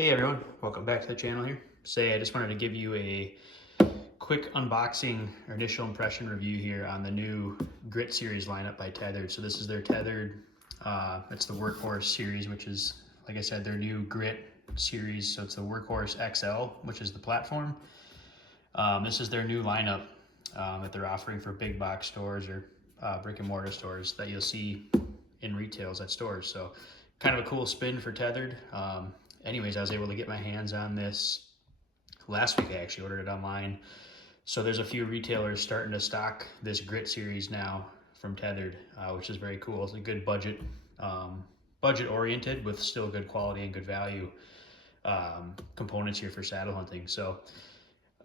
Hey everyone, welcome back to the channel here. I just wanted to give you a quick unboxing or initial impression review here on the new Grit series lineup by Tethrd. So this is their Tethrd, it's the Workhorse series, which is, like I said, their new Grit series. So it's the Workhorse XL, which is the platform. This is their new lineup that they're offering for big box stores or brick and mortar stores that you'll see in retails at stores. So kind of a cool spin for Tethrd. Anyways, I was able to get my hands on this last week. I actually ordered it online. So there's a few retailers starting to stock this Grit series now from Tethrd, which is very cool. It's a good budget, budget oriented with still good quality and good value components here for saddle hunting. So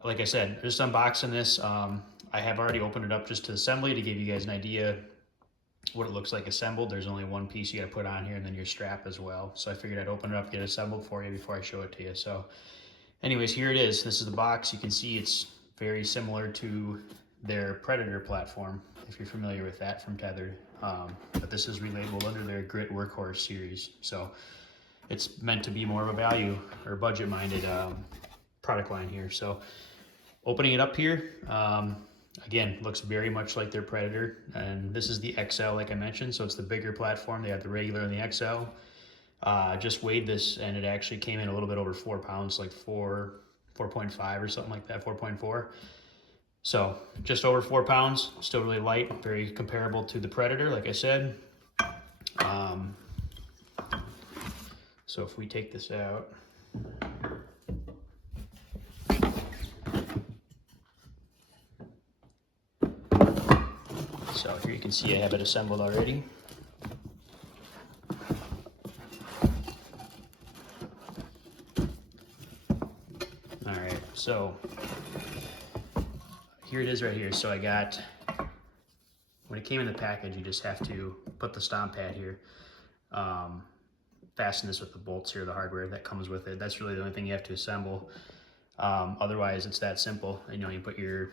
like I said, just unboxing this. I have already opened it up just to assembly to give you guys an idea what it looks like assembled. There's only one piece you got to put on here and then your strap as well. So I figured I'd open it up, get it assembled for you before I show it to you. So anyways, here it is. This is the box. You can see it's very similar to their Predator platform, if you're familiar with that from Tethrd. But this is relabeled under their Grit Workhorse series. So it's meant to be more of a value or budget minded product line here. So opening it up here, again, looks very much like their Predator, and this is the XL, like I mentioned, so it's the bigger platform. They have the regular and the XL. Just weighed this, and it actually came in a little bit over 4 pounds, like 4.5 or something like that, 4.4. So just over 4 pounds, still really light, very comparable to the Predator, like I said. So if we take this out, so here you can see I have it assembled already. All right, so here it is right here. So I got, when it came in the package, you just have to put the stomp pad here, fasten this with the bolts here, the hardware that comes with it. That's really the only thing you have to assemble. Otherwise, it's that simple. You know, you put your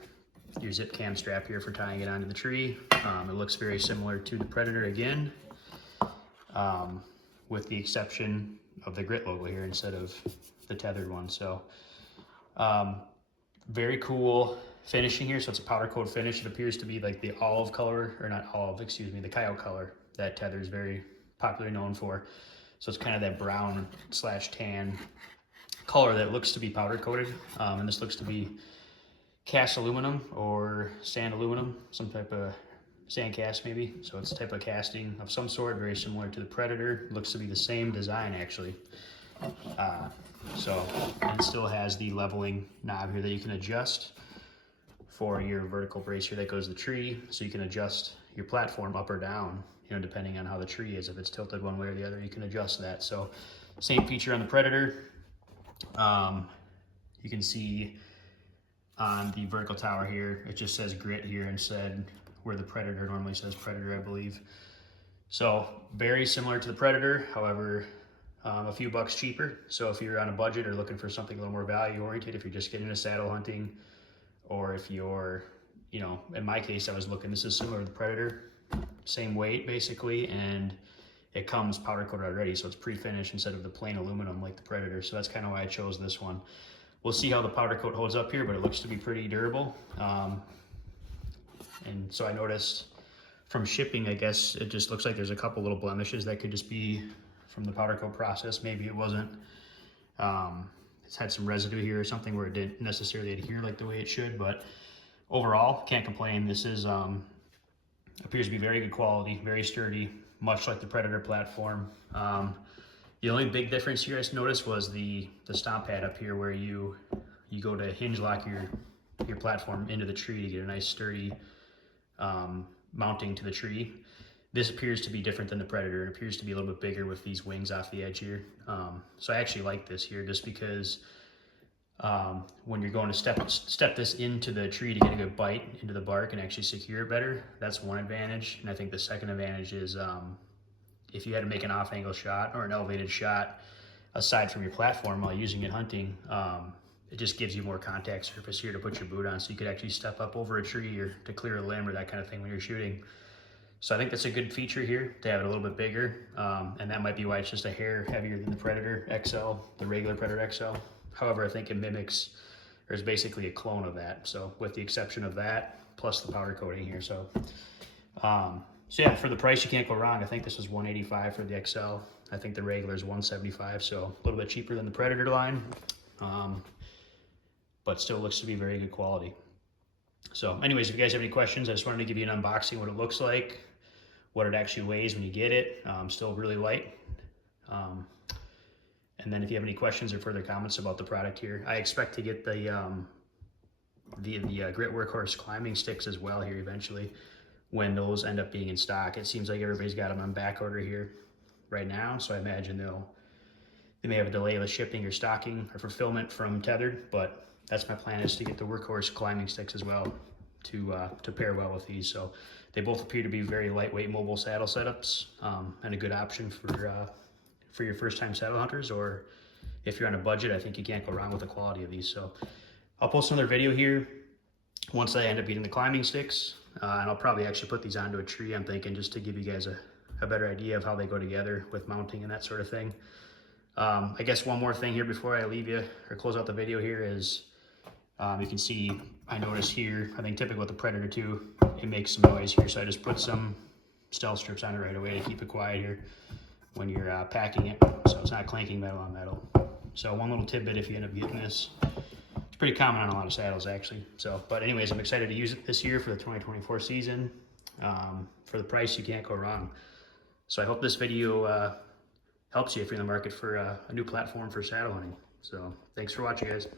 zip cam strap here for tying it onto the tree. It looks very similar to the Predator again, with the exception of the Grit logo here instead of the Tethrd one. So very cool finishing here. So it's a powder coat finish. It appears to be like the olive color, or not olive, excuse me, the coyote color that Tethrd is very popularly known for. So it's kind of that brown slash tan color that looks to be powder coated. And this looks to be cast aluminum or sand aluminum, some type of sand cast maybe. So it's a type of casting of some sort, very similar to the Predator. Looks to be the same design actually. So it still has the leveling knob here that you can adjust for your vertical brace here that goes to the tree. So you can adjust your platform up or down, you know, depending on how the tree is. If it's tilted one way or the other, you can adjust that. So same feature on the Predator. You can see on the vertical tower here, it just says Grit here instead, where the Predator normally says Predator, I believe. So very similar to the Predator, however, a few bucks cheaper. So if you're on a budget or looking for something a little more value oriented, if you're just getting into saddle hunting, or if you're, you know, in my case, I was looking, this is similar to the Predator, same weight basically, and it comes powder coated already, so it's pre-finished instead of the plain aluminum like the Predator. So that's kind of why I chose this one. We'll see how the powder coat holds up here, but it looks to be pretty durable. And so I noticed from shipping, I guess it just looks like there's a couple little blemishes that could just be from the powder coat process. Maybe it wasn't, it's had some residue here or something where it didn't necessarily adhere like the way it should, but overall, can't complain. This is, appears to be very good quality, very sturdy, much like the Predator platform. The only big difference here I noticed was the stomp pad up here, where you go to hinge lock your platform into the tree to get a nice sturdy mounting to the tree. This appears to be different than the Predator. It appears to be a little bit bigger with these wings off the edge here. So I actually like this here just because when you're going to step this into the tree to get a good bite into the bark and actually secure it better, that's one advantage. And I think the second advantage is if you had to make an off-angle shot or an elevated shot aside from your platform while using it hunting, it just gives you more contact surface here to put your boot on, so you could actually step up over a tree or to clear a limb or that kind of thing when you're shooting. So I think that's a good feature here to have it a little bit bigger, and that might be why it's just a hair heavier than the Predator XL, the regular Predator XL. However, I think it mimics, or is basically a clone of that. So with the exception of that, plus the powder coating here. So yeah, for the price, you can't go wrong. I think this is $185 for the XL. I think the regular is $175, so a little bit cheaper than the Predator line, but still looks to be very good quality. So anyways, if you guys have any questions, I just wanted to give you an unboxing, what it looks like, what it actually weighs when you get it. Still really light. And then if you have any questions or further comments about the product here, I expect to get the Grit Workhorse climbing sticks as well here eventually, when those end up being in stock. It seems like everybody's got them on back order here right now, so I imagine they may have a delay with shipping or stocking or fulfillment from Tethrd, but that's my plan, is to get the Workhorse climbing sticks as well to pair well with these. So they both appear to be very lightweight mobile saddle setups, and a good option for your first time saddle hunters, or if you're on a budget. I think you can't go wrong with the quality of these. So I'll post another video here once I end up getting the climbing sticks, and I'll probably actually put these onto a tree, I'm thinking, just to give you guys a better idea of how they go together with mounting and that sort of thing. I guess one more thing here before I leave you or close out the video here is, you can see, I noticed here, I think typical with the Predator too, it makes some noise here, so I just put some stealth strips on it right away to keep it quiet here when you're packing it, so it's not clanking metal on metal. So one little tidbit if you end up getting this. It's pretty common on a lot of saddles actually. So, but anyways, I'm excited to use it this year for the 2024 season. For the price, you can't go wrong. So I hope this video helps you if you're in the market for a new platform for saddle hunting. So thanks for watching, guys.